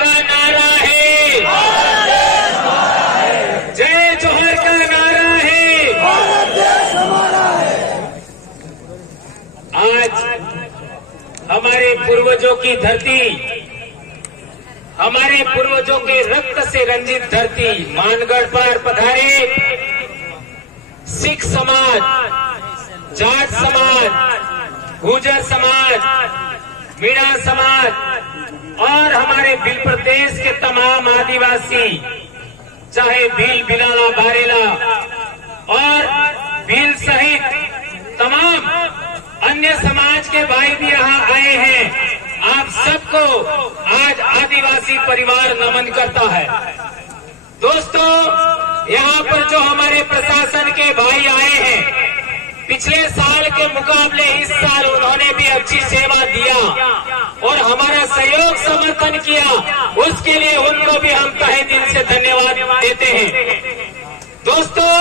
का नारा है, जय जोहर का नारा है। आज हमारे पूर्वजों की धरती, हमारे पूर्वजों के रक्त से रंजित धरती मानगढ़ पर पधारे सिख समाज, जाट समाज, गुर्जर समाज, मीणा समाज और हमारे भील प्रदेश के तमाम आदिवासी, चाहे भील, बिलाला, बारेला और भील सहित तमाम अन्य समाज के भाई भी यहाँ आए हैं। आप सबको आज आदिवासी परिवार नमन करता है। दोस्तों, यहाँ पर जो हमारे प्रशासन के भाई आए हैं, पिछले साल के मुकाबले इस साल उन्होंने भी अच्छी सेवा दिया और हमारा सहयोग समर्थन किया, उसके लिए उनको भी हम तहे दिल से धन्यवाद देते हैं। दोस्तों,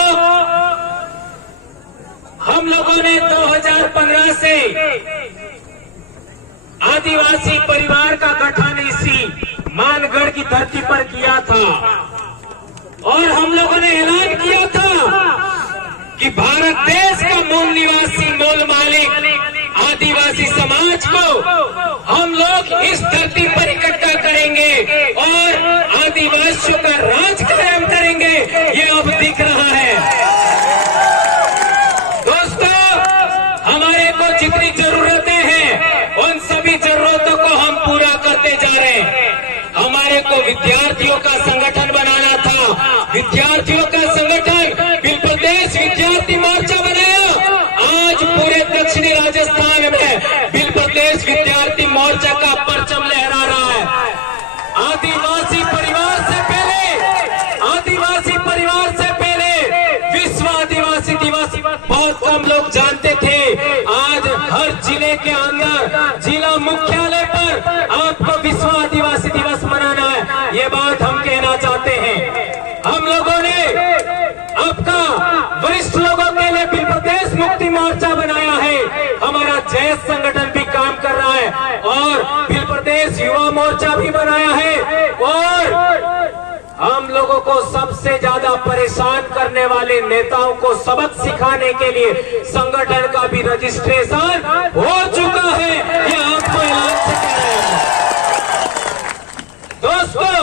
हम लोगों ने 2015 से आदिवासी परिवार का गठन इसी मानगढ़ की धरती पर किया था और हम लोगों ने ऐलान किया था कि भारत देश का मूल निवासी, मूल मालिक आदिवासी समाज को हम लोग इस धरती पर इकट्ठा करेंगे और आदिवासियों का राज कायम करेंगे। ये अब दिख रहा है। दोस्तों, हमारे को जितनी जरूरतें हैं उन सभी जरूरतों को हम पूरा करते जा रहे हैं। हमारे को विद्यार्थियों का संगठन बनाना था, विद्यार्थियों का संगठन भील प्रदेश विद्यार्थी मोर्चा बनाया। आज पूरे दक्षिणी राजस्थान में भील प्रदेश विद्यार्थी मोर्चा का परचम लहरा रहा है। आदिवासी परिवार से पहले विश्व आदिवासी दिवस बहुत कम लोग जानते थे। आज हर जिले के अंदर जिला मुख्यालय पर आपको विश्व आदिवासी दिवस मनाना है। ये बात हम कहना चाहते हैं। हम लोगों ने आपका वरिष्ठ लोगों के लिए भील प्रदेश मुक्ति मोर्चा बनाया है। हमारा जय संगठन भी काम कर रहा है और भील प्रदेश युवा मोर्चा भी बनाया है और हम लोगों को सबसे ज्यादा परेशान करने वाले नेताओं को सबक सिखाने के लिए संगठन का भी रजिस्ट्रेशन हो चुका है। ये आपको ऐलान से कह रहे हैं। दोस्तों,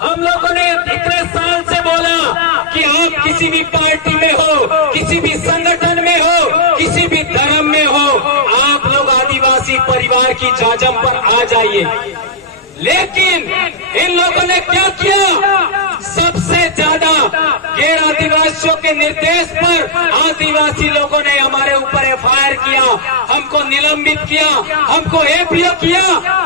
हम लोगों ने इतने साल से बोला कि आप किसी भी पार्टी में हो, किसी भी संगठन में हो, किसी भी धर्म में हो, आप लोग आदिवासी परिवार की जाजम पर आ जाइए। लेकिन इन लोगों ने क्या किया? सबसे ज्यादा गैर आदिवासियों के निर्देश पर आदिवासी लोगों ने हमारे ऊपर एफआईआर किया, हमको निलंबित किया, हमको एपीओ किया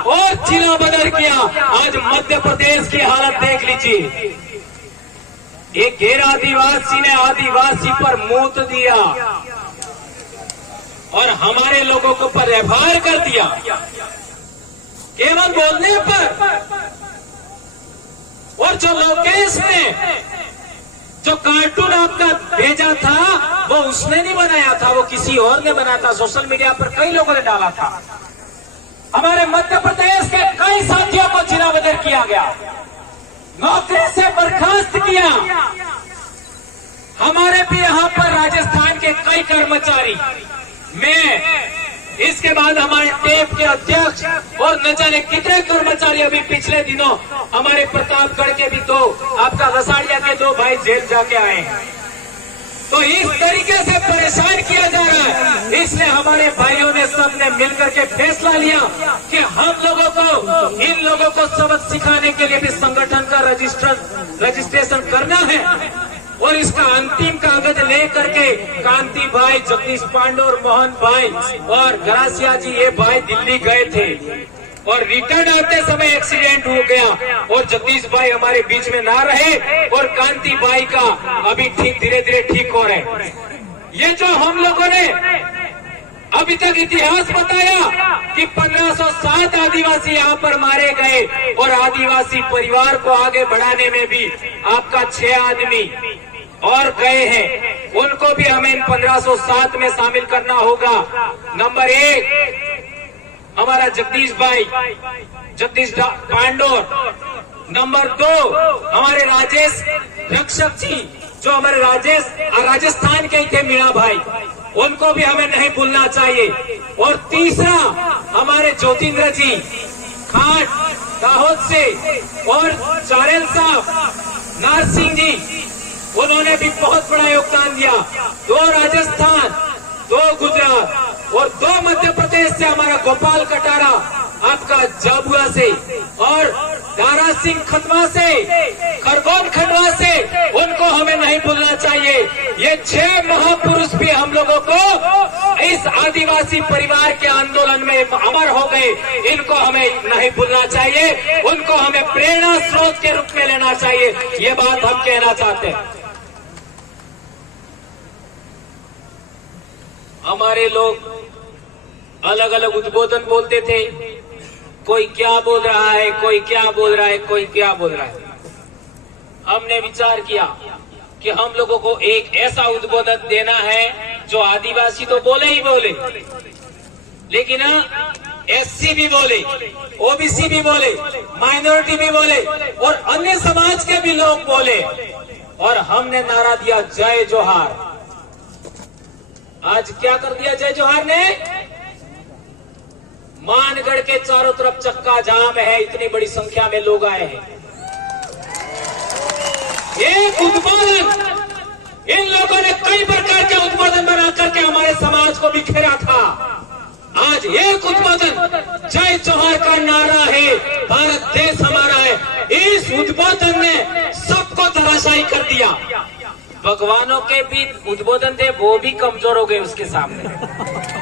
और जिला बदल किया। आज मध्य प्रदेश की हालत देख लीजिए। एक गैर आदिवासी ने आदिवासी पर मूत दिया और हमारे लोगों को पर एफआईआर कर दिया केवल बोलने पर। और जो लोकेश ने जो कार्टून आपका भेजा था वो उसने नहीं बनाया था, वो किसी और ने बनाया था। सोशल मीडिया पर कई लोगों ने डाला था। हमारे मध्य प्रदेश के कई साथियों को जिला बदल किया गया, नौकरी से बर्खास्त किया। हमारे भी यहाँ पर राजस्थान के कई कर्मचारी, मैं इसके बाद हमारे टेप के अध्यक्ष और न जाने कितने कर्मचारी अभी पिछले दिनों हमारे प्रतापगढ़ के भी आपका रसाड़िया के 2 भाई जेल जाके आए हैं। तो इस तरीके से परेशान किया जा रहा है। इसलिए हमारे भाइयों ने सबने मिलकर के फैसला लिया कि हम लोगों को, इन लोगों को सबक सिखाने के लिए भी संगठन का रजिस्ट्रेशन करना है और इसका अंतिम कागज लेकर के कांति भाई, जगदीश पांडे और मोहन भाई और गरासिया जी, ये भाई दिल्ली गए थे और रिटर्न आते समय एक्सीडेंट हो गया और जगदीश भाई हमारे बीच में ना रहे और कांति भाई का अभी धीरे धीरे ठीक हो रहे। ये जो हम लोगों ने अभी तक इतिहास बताया कि 1507 आदिवासी यहाँ पर मारे गए और आदिवासी परिवार को आगे बढ़ाने में भी आपका 6 आदमी और गए हैं, उनको भी हमें इन 1507 में शामिल करना होगा। नंबर 1 हमारा जगदीश भाई जगदीश पांडोर, नंबर 2 हमारे राजेश रक्षक जी जो हमारे राजस्थान के ही थे, मीणा भाई, उनको भी हमें नहीं भूलना चाहिए। और तीसरा हमारे ज्योतिंद्र जी खाट दाहोद से, और चारेल साहब नारसिंह जी, उन्होंने भी बहुत बड़ा योगदान दिया। 2 राजस्थान, 2 गुजरात और 2 मध्य प्रदेश से हमारा गोपाल कटारा आपका झाबुआ से, और दारा सिंह खतवा से, खरगोन खंडवा से, उनको हमें नहीं भूलना चाहिए। ये 6 महापुरुष भी हम लोगों को इस आदिवासी परिवार के आंदोलन में अमर हो गए, इनको हमें नहीं भूलना चाहिए, उनको हमें प्रेरणा स्रोत के रूप में लेना चाहिए। ये बात हम कहना चाहते हैं। हमारे लोग अलग अलग उद्बोधन बोलते थे, कोई क्या बोल रहा है, कोई क्या बोल रहा है, कोई क्या बोल रहा है। हमने विचार किया कि हम लोगों को एक ऐसा उद्बोधन देना है जो आदिवासी तो बोले ही बोले, लेकिन एससी भी बोले, ओबीसी भी बोले, माइनॉरिटी भी बोले और अन्य समाज के भी लोग बोले। और हमने नारा दिया जय जोहार। आज क्या कर दिया जय जोहार ने? मानगढ़ के चारों तरफ चक्का जाम है, इतनी बड़ी संख्या में लोग आए हैं। एक उद्बोधन, इन लोगों ने कई प्रकार के उद्बोधन बना करके हमारे समाज को बिखेरा था। आज एक उद्बोधन जय जोहार का नारा है, भारत देश हमारा है, इस उद्बोधन ने सबको धराशायी कर दिया। भगवानों के भी उद्बोधन थे, वो भी कमजोर हो गए उसके सामने।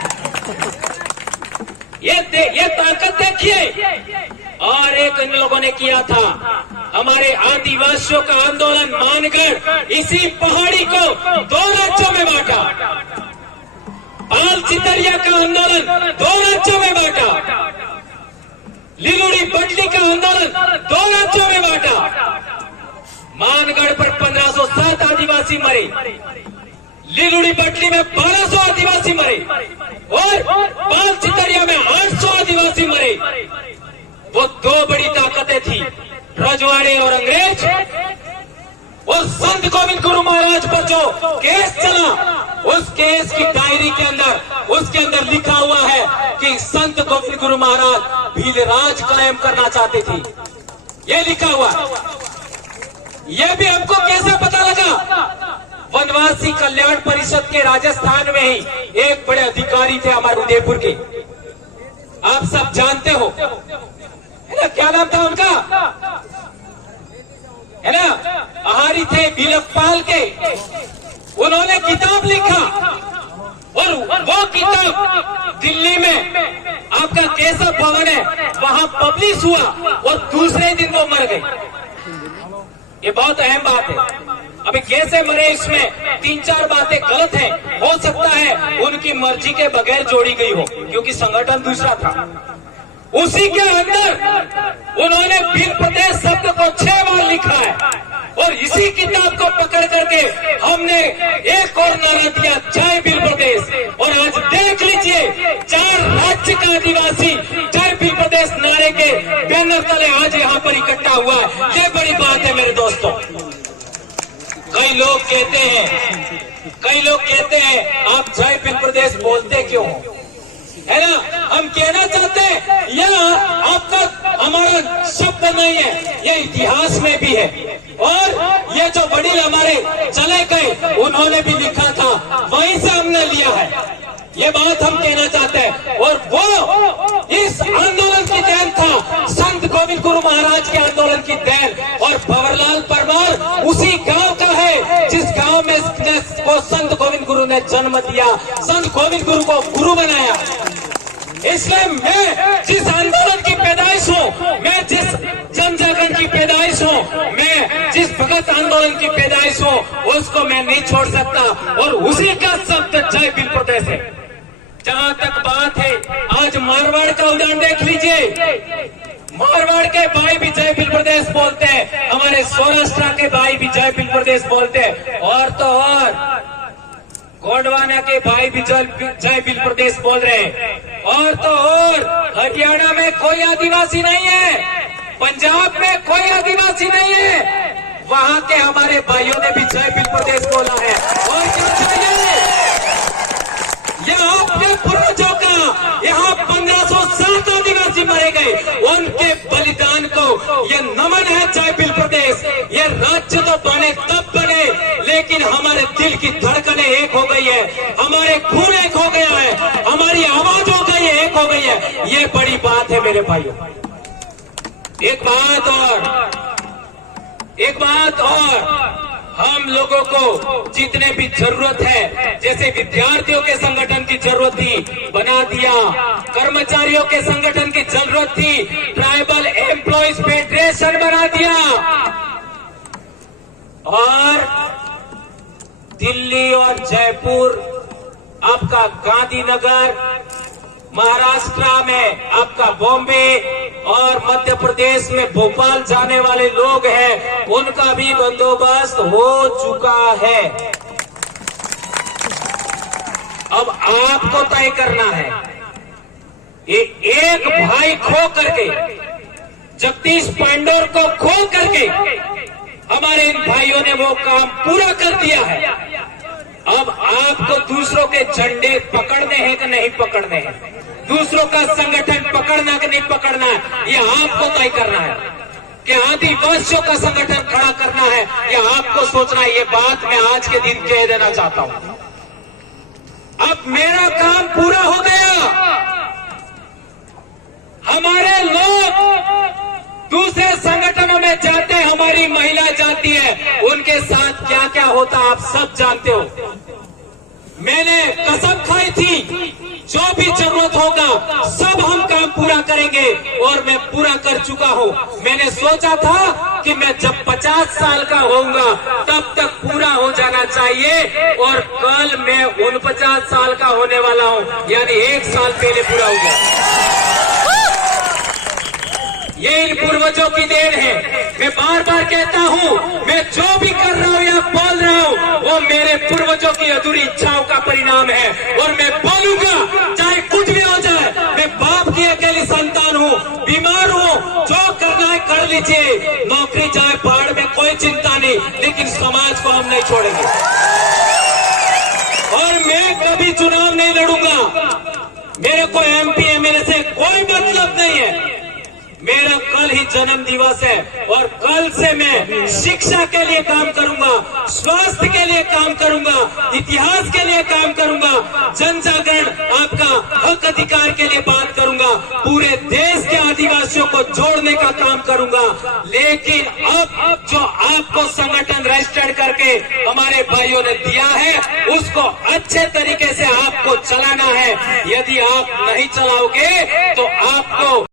ये ताकत देखिए। और एक इन लोगों ने किया था, हमारे आदिवासियों का आंदोलन मानगढ़, इसी पहाड़ी को 2 राज्यों में बांटा। पाल चितरिया का आंदोलन 2 राज्यों में बांटा। लिलुड़ी बटली का आंदोलन 2 राज्यों में बांटा। मानगढ़ पर 1507 आदिवासी मरे, लिलुड़ी बटली में 1200 आदिवासी मरे और पाल चितरिया में 800 आदिवासी मरे। वो 2 बड़ी ताकतें थी, रजवाड़े और अंग्रेज। और संत गोविंद गुरु महाराज पर जो केस चला, उस केस की डायरी के अंदर, उसके अंदर लिखा हुआ है कि संत गोविंद गुरु महाराज भील राज कायम करना चाहते थे। ये लिखा हुआ। यह भी हमको कैसे पता लगा? वनवासी कल्याण परिषद के राजस्थान में ही एक बड़े अधिकारी थे हमारे उदयपुर के, आप सब जानते हो, है ना? क्या नाम था उनका? है ना? आहारी थे बिलकपाल के। उन्होंने किताब लिखा और वो किताब दिल्ली में आपका केशव भवन है, वहां पब्लिश हुआ और दूसरे दिन वो मर गए। ये बहुत अहम बात है। अभी कैसे मरे इसमें 3-4 बातें गलत हैं। हो सकता है उनकी मर्जी के बगैर जोड़ी गई हो, क्योंकि संगठन दूसरा था। उसी के अंदर उन्होंने भील प्रदेश शब्द को 6 बार लिखा है और इसी किताब को पकड़ करके हमने एक और नारा दिया, जय भील प्रदेश। और आज देख लीजिए, 4 राज्य का आदिवासी जय भील प्रदेश नारे के बैनर तले आज यहाँ पर इकट्ठा हुआ है। ये बड़ी बात है मेरे दोस्तों। कई लोग कहते हैं आप जय भील प्रदेश बोलते क्यों, है ना? हम कहना चाहते हैं यह आपका हमारा शब्द नहीं है, यह इतिहास में भी है। और ये जो वडील हमारे चले गए, उन्होंने भी लिखा था, वहीं से हमने लिया है। ये बात हम कहना चाहते हैं। और वो इस आंदोलन की देन था, संत गोविंद गुरु महाराज के आंदोलन की देन। और भंवरलाल परमार उसी गांव का है जिस गांव में वो संत गोविंद गुरु ने जन्म दिया, संत गोविंद गुरु को गुरु बनाया। इसलिए मैं जिस आंदोलन की पैदाइश हूँ, मैं जिस जन जागरण की पैदाइश हूँ, मैं जिस भगत आंदोलन की पैदाइश हूँ, उसको मैं नहीं छोड़ सकता। और उसी का शब्द जय भील प्रदेश है। जहाँ तक बात है, आज मारवाड़ का उदाहरण देख लीजिए। मारवाड़ के भाई भी जय भील प्रदेश बोलते हैं, हमारे सौराष्ट्र के भाई भी जय भील प्रदेश बोलते हैं, और तो और गोंडवाना के भाई भी जय भील प्रदेश बोल रहे हैं। और तो और हरियाणा में कोई आदिवासी नहीं है, पंजाब में कोई आदिवासी नहीं है, वहां के हमारे भाइयों ने भी जय भील प्रदेश बोला है। और क्या चाहिए? यहाँ अपने पूर्वजों का, यहाँ 1507 आदिवासी मरे गए, उनके बलिदान को ये नमन है जय भील प्रदेश। ये राज्य तो बने तब बने, लेकिन हमारे दिल की धड़कनें एक हो गई है, हमारे खून एक हो गया है, हमारी आवाजों का ये एक हो गई है। ये बड़ी बात है मेरे भाइयों। एक बात और हम लोगों को जितने भी जरूरत है, जैसे विद्यार्थियों के संगठन की जरूरत थी, बना दिया। कर्मचारियों के संगठन की जरूरत थी, ट्राइबल एम्प्लॉइज फेडरेशन बना दिया। और दिल्ली और जयपुर, आपका गांधीनगर, महाराष्ट्र में आपका बॉम्बे और मध्य प्रदेश में भोपाल जाने वाले लोग हैं, उनका भी बंदोबस्त हो चुका है। अब आपको तय करना है। ये एक भाई खो करके, जगदीश पांडोर को खो करके हमारे इन भाइयों ने वो काम पूरा कर दिया है। अब आपको दूसरों के झंडे पकड़ने हैं कि नहीं पकड़ने हैं, दूसरों का संगठन पकड़ना कि नहीं पकड़ना है, ये आपको तय करना है। कि आदिवासियों का संगठन खड़ा करना है, ये आपको सोचना है। ये बात मैं आज के दिन कह देना चाहता हूं। अब मेरा काम पूरा हो गया। हमारे लोग दूसरे संगठनों में जाते, हमारी महिला जाती है, उनके साथ क्या क्या होता आप सब जानते हो। मैंने कसम खाई थी, जो भी जरूरत होगा सब हम काम पूरा करेंगे, और मैं पूरा कर चुका हूं। मैंने सोचा था कि मैं जब 50 साल का होऊंगा तब तक पूरा हो जाना चाहिए, और कल मैं 49 साल का होने वाला हूं, यानी 1 साल पहले पूरा हो गया। ये इन पूर्वजों की देन है। मैं बार बार कहता हूँ, मैं जो भी कर रहा हूँ या बोल रहा हूँ, वो मेरे पूर्वजों की अधूरी इच्छाओं का परिणाम है। और मैं बोलूंगा चाहे कुछ भी हो जाए। मैं बाप की अकेली संतान हूँ, बीमार हूँ, जो करना है कर लीजिए, नौकरी जाए पहाड़ में कोई चिंता नहीं, लेकिन समाज को हम नहीं छोड़ेंगे। और मैं कभी चुनाव नहीं लड़ूंगा। मेरे को MP MLA से कोई मतलब नहीं है। मेरा कल ही जन्म दिवस है, और कल से मैं शिक्षा के लिए काम करूंगा, स्वास्थ्य के लिए काम करूंगा, इतिहास के लिए काम करूंगा, जन जागरण, आपका हक अधिकार के लिए बात करूंगा, पूरे देश के आदिवासियों को जोड़ने का काम करूंगा। लेकिन अब जो आपको संगठन रजिस्टर्ड करके हमारे भाइयों ने दिया है, उसको अच्छे तरीके से आपको चलाना है। यदि आप नहीं चलाओगे तो आपको